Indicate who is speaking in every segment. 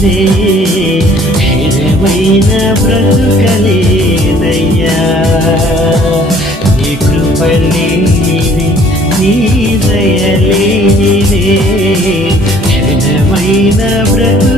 Speaker 1: నీదే క్షీణమైన బ్రతుకలేనయ్యా నీ కృపలేనిది నీ దయలేనిదే క్షీణమైన బ్రతుకలేనయ్యా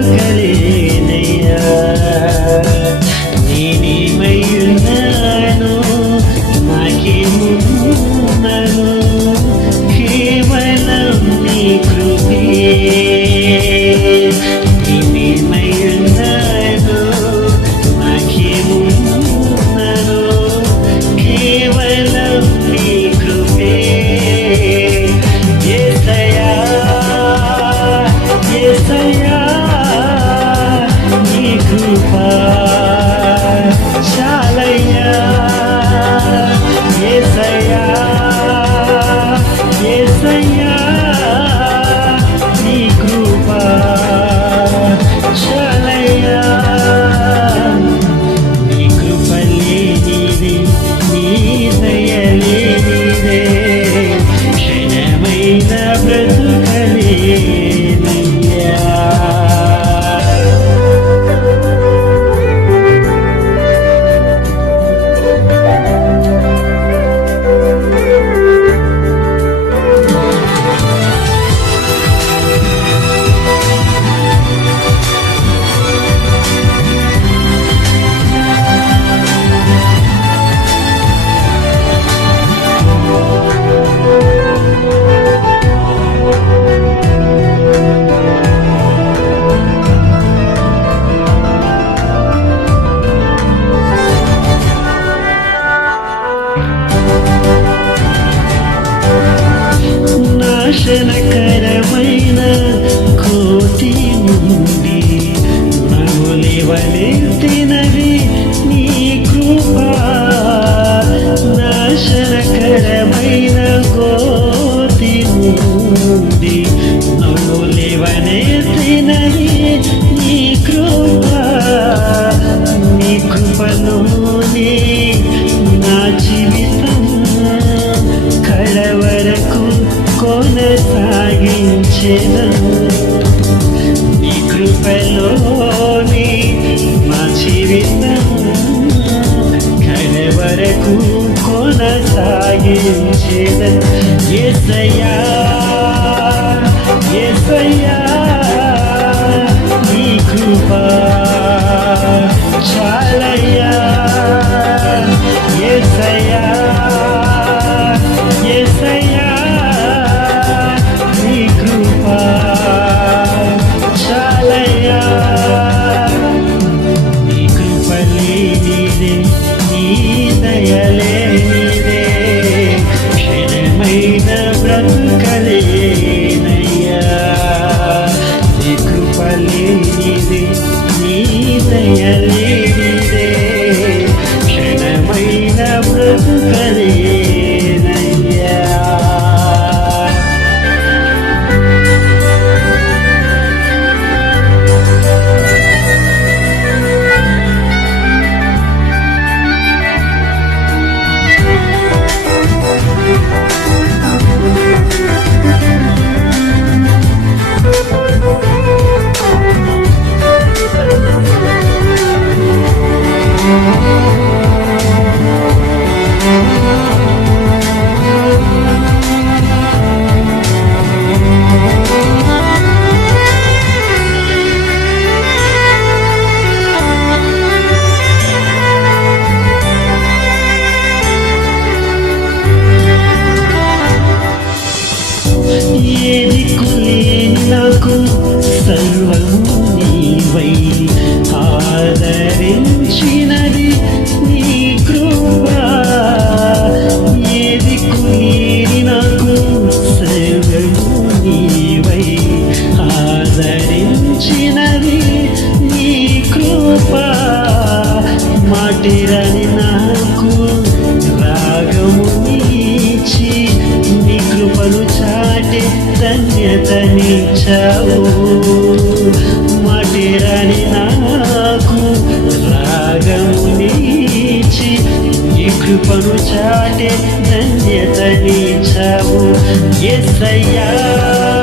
Speaker 1: ನಾಶನ ಕರವೈನ ಕೋಟಿ ಮುಂದಿ ನಾವು ಲೇವಲೆತ್ತಿನವೇ కొనసాగించెదను యేసయ్యా యేసయ్యా నీ కృపా చాలయ్యా. యేసయ్యా యేసయ్యా నీ కృపా చాలయ్యా. నీ కృపలేనిదే నీ మాటిరని నాకు రాగము నీచి నీ కృపను చాటి ధన్యతనిచ్చావు. మటిరని నాకు రాగము నీచి నీ కృపను చాటి ధన్యతనిచ్చావు. ఎస్సయ్యా ఎస్సయ్యా